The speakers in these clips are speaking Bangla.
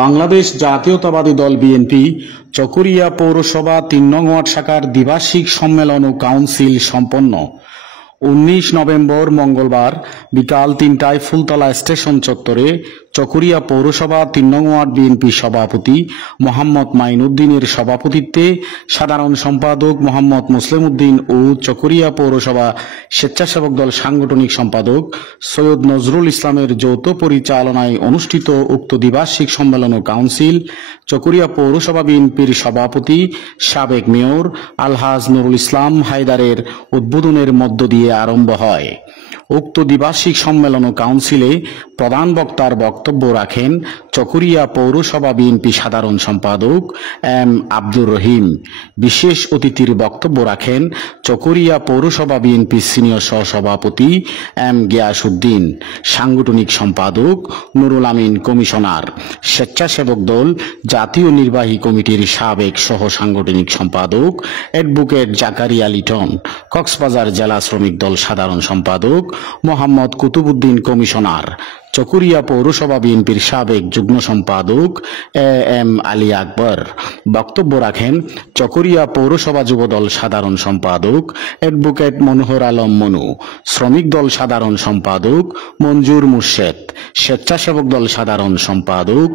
বাংলাদেশ জাতীয়তাবাদী দল বিএনপি চকরিয়া পৌরসভা ৩ নং ওয়ার্ড শাখার দ্বিবার্ষিক সম্মেলন ও কাউন্সিল সম্পন্ন। 19 নভেম্বর মঙ্গলবার বিকাল ৩টায় ফুলতলা স্টেশন চত্বরে চকরিয়া পৌরসভা ৩ নং ওয়ার্ড বিএনপি সভাপতি মোহাম্মদ মাইনুদ্দিনের সভাপতিত্বে সাধারণ সম্পাদক মোহাম্মদ মুসলিম উদ্দিন ও চকরিয়া পৌরসভা স্বেচ্ছাসেবক দল সাংগঠনিক সম্পাদক সৈয়দ নজরুল ইসলামের যৌথ পরিচালনায় অনুষ্ঠিত উক্ত দ্বিবার্ষিক সম্মেলন ও কাউন্সিল চকরিয়া পৌরসভা বিএনপির সভাপতি সাবেক মেয়র আলহাজ নুরুল ইসলাম হায়দারের উদ্বোধনের মধ্য দিয়ে আরম্ভ হয়। উক্ত দ্বিবার্ষিক সম্মেলন ও কাউন্সিলে প্রধান বক্তার বক্তব্য রাখেন চকরিয়া পৌরসভা বিএনপি সাধারণ সম্পাদক এম আব্দুর রহিম। বিশেষ অতিথির বক্তব্য রাখেন চকরিয়া পৌরসভা বিএনপি সিনিয়র সহসভাপতি এম গিয়াসউদ্দিন, সাংগঠনিক সম্পাদক নুরুল আমিন কমিশনার, স্বেচ্ছাসেবক দল জাতীয় নির্বাহী কমিটির সাবেক সহ সাংগঠনিক সম্পাদক অ্যাডভোকেট জাকারিয়া লিটন, কক্সবাজার জেলা শ্রমিক দল সাধারণ সম্পাদক মোহাম্মদ কুতুবউদ্দিন কমিশনার, চকরিয়া পৌরসভা বিএনপির সাবেক যুগ্ম সম্পাদক এ এম আলী আকবর। বক্তব্য রাখেন চকরিয়া পৌরসভা যুবদল সাধারণ সম্পাদক অ্যাডভোকেট মনোহর আলম মনু, শ্রমিক দল সাধারণ সম্পাদক মঞ্জুর মুর্শেদ, স্বেচ্ছাসেবক দল সাধারণ সম্পাদক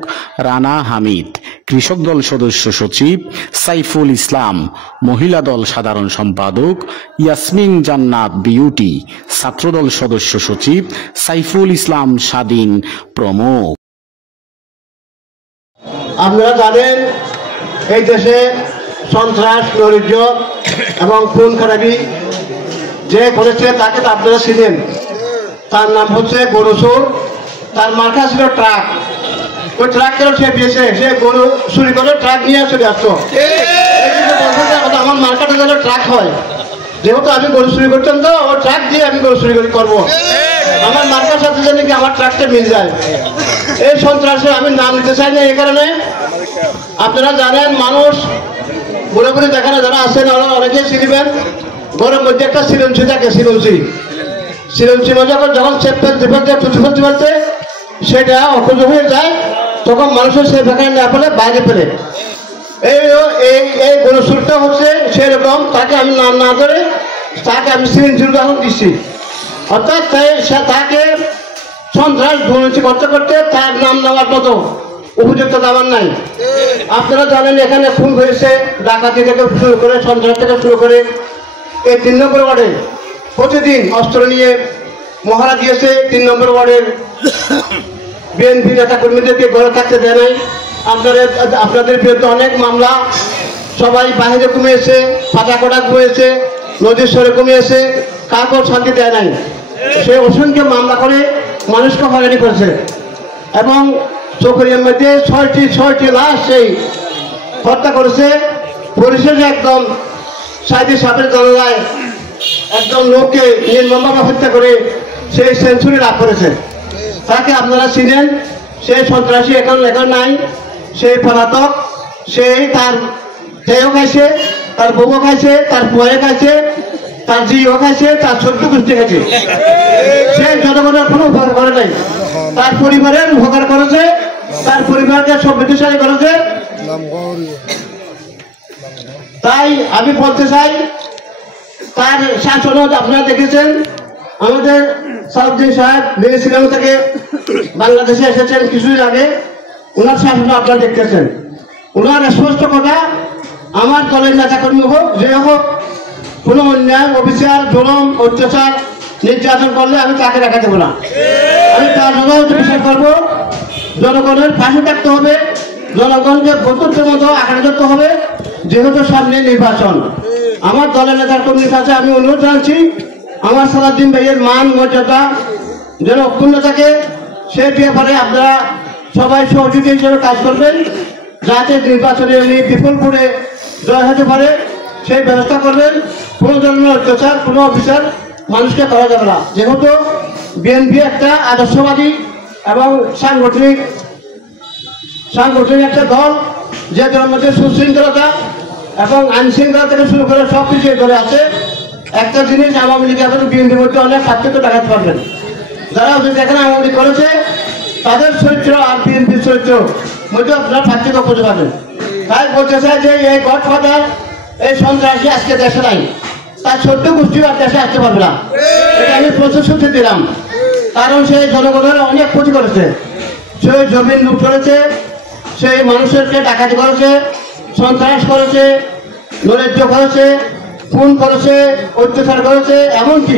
রানা হামিদ, কৃষক দল সদস্য সচিব সাইফুল ইসলাম, মহিলা দল সাধারণ সম্পাদক ইয়াসমিন জান্নাত বিউটি, ছাত্রদল সদস্য সচিব সাইফুল ইসলাম স্বাধীন প্রমুখ। আপনারা জানেন এই দেশে সন্ত্রাস, নৈরাজ্য এবং খুন খারাপি যে করেছে তাকে তো আপনারা চিনেন। তার নাম হচ্ছে গরু চোর। তার মার্কা ছিল ট্রাক। ওই ট্রাক কেন সে পেয়েছে? সে গরু চুরি করে ট্রাক নিয়ে চলে আসতো। আমার মার্কাটা যেন ট্রাক হয়, যেহেতু আমি গরু চুরি করতাম তো ও ট্রাক দিয়ে আমি গরু চুরি করবো, আমার মার্কার সাথে যেন কি আমার ট্রাকটা মিল যায়। এই সন্ত্রাসে আমি নাম নিতে চাই না। এই কারণে আপনারা জানেন মানুষ ঘুরে দেখেন, যারা আছেন ওরা অনেকেই চিনবেন। ঘরের মধ্যে একটা সিরঞ্চি থাকে, সিরঞ্চি মধ্যে যখন চেপ ফেলতে চুচু ফেলতে ফেলতে সেটা অক্ষত হয়ে যায়, তখন মানুষের সে ফেঁকায় না ফেলে বাইরে ফেলে। এই গরু চুরটা হচ্ছে সেরকম। তাকে আমি নাম না ধরে তাকে আমি সিরঞ্জির উদাহরণ দিচ্ছি। অর্থাৎ তাকে সন্ত্রাস দুর্নীতি করতে করতে তার নাম নেওয়ার মতো উপযুক্ত আমার নাই। আপনারা জানেন এখানে খুন হয়েছে, ডাকাতি থেকে শুরু করে সন্ত্রাস থেকে শুরু করে এই 3 নম্বর ওয়ার্ডে প্রতিদিন অস্ত্র নিয়ে মহড়া দিয়েছে। 3 নম্বর ওয়ার্ডের বিএনপি নেতা কর্মীদেরকে ঘরে থাকতে দেয় নাই। আপনাদের বিরুদ্ধে অনেক মামলা, সবাই বাহিরে কমিয়েছে, পাতাকোটা কমিয়েছে, নদীর সরে কমিয়েছে, কাউকে শান্তি দেয় নাই। সে অসংখ্য মামলা করে মানুষকে হয়রানি করেছে এবং চকরিয়ার মধ্যে 6টি লাশ সেই হত্যা করেছে। পরিশেষে একদম সাইদি সাপের জানালায় একদম লোককে নির্মমভাবে হত্যা করে সেই সেঞ্চুরি লাভ করেছে। তাকে আপনারা চিনেন। সেই সন্ত্রাসী এখন নাই, সেই পলাতক। সেই তার দেহ খাইছে, তার বউ খাইছে, তার বয়ে খাইছে, তার জিও খাইছে, তার 14 গোষ্ঠী খাইছে। সে জনগণের কোনো উপকার করে নাই, তার পরিবারের উপকার করেছে, তার পরিবারকে সমৃদ্ধশালী করেছে। তাই আমি বলতে চাই, তার শাসনও আপনারা দেখেছেন। আমাদের সাউদ্দিন সাহেব ভেবেছিলাম থেকে বাংলাদেশে এসেছেন কিছুদিন আগে, ওনার শাসন আপনারা দেখতেছেন। ওনার স্পষ্ট কথা, আমার দলের নেতাকর্মী হোক যে হোক, কোনো অন্যায়, অবিচার, জুলুম, অত্যাচার, নির্যাতন করলে আমি তাকে দেখা দেবো না। আমি তার যথাযথ বিচার করবো। জনগণের পাশে থাকতে হবে, জনগণকে ভোটের মতো আকারে ধরতে হবে। যেহেতু সামনে নির্বাচন, আমার দলের নেতার কর্মীর কাছে আমি অনুরোধ জানাচ্ছি, আমার সালাউদ্দিন ভাইয়ের মান মর্যাদা যেন অক্ষুণ্ণ থাকে, সেই ব্যাপারে আপনারা সবাই সহযোগী হিসেবে কাজ করবেন, যাতে নির্বাচনে উনি বিপুল করে জয় হতে পারে সেই ব্যবস্থা করবেন। কোনো ধরনের অত্যাচার, কোনো অবিচার মানুষকে করা যাবে না। যেহেতু বিএনপি একটা আদর্শবাদী এবং সাংগঠনিক একটা দল, যে দলের মধ্যে সুশৃঙ্খলতা এবং আইনশৃঙ্খলা থেকে শুরু করে সব কিছু ধরে আছে। একটা জিনিস আওয়ামী লীগ এখন বিএনপির মধ্যে অনেক পার্থক্য দেখাতে পারবেন। যারা যদি এখানে আওয়ামী লীগ করেছে তাদের চরিত্র আর বিএনপির চরিত্র হয়তো আপনারা পার্থক্য খুঁজে পাবেন। তাই বলতে চাই যে এই গডফাদার, এই সন্ত্রাসী আজকে দেশে নাই, তার ছোট্ট গোষ্ঠী আর দেশে আসতে পারবে না, এটা আমি প্রতিশ্রুতি দিলাম। কারণ সে জনগণের অনেক ক্ষতি করেছে, সে জমিন লুট করেছে, সেই মানুষেরকে ডাকাতি করেছে, সন্ত্রাস করেছে, নৈরাজ্য করেছে, খুন করেছে, অত্যাচার করেছে, এমনকি